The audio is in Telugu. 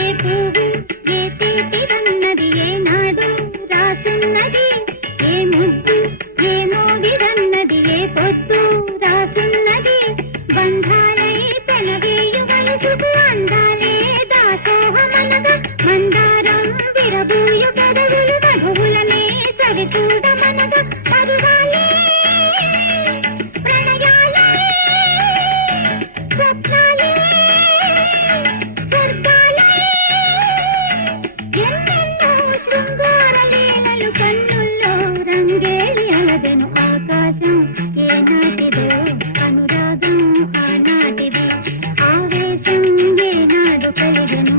ఏ పువ్వు ఏ తీపిదన్నది ఏనాడు రాసున్నది, ఏ ముద్దు ఏ మోగిదన్నది ఏ పొద్దు రాసున్నది. బంధాలై పెనవేయు వయసుకు అందాలే దాసోహమనగా, మందారం విరబూయు పెదవులు మధువులనే సరిచూడమనగా. పరువాలే ప్రణయాలే స్వప్నాలే స్వర్గాలే ఎన్నెన్నో శృంగార లీలలు కన్నుల్లో రంగేలి అలదెను ఆకాశం. ఏనాటిదో అనురాగం ఆనాటిది, ఆవేశం ఏనాడు కలిగెను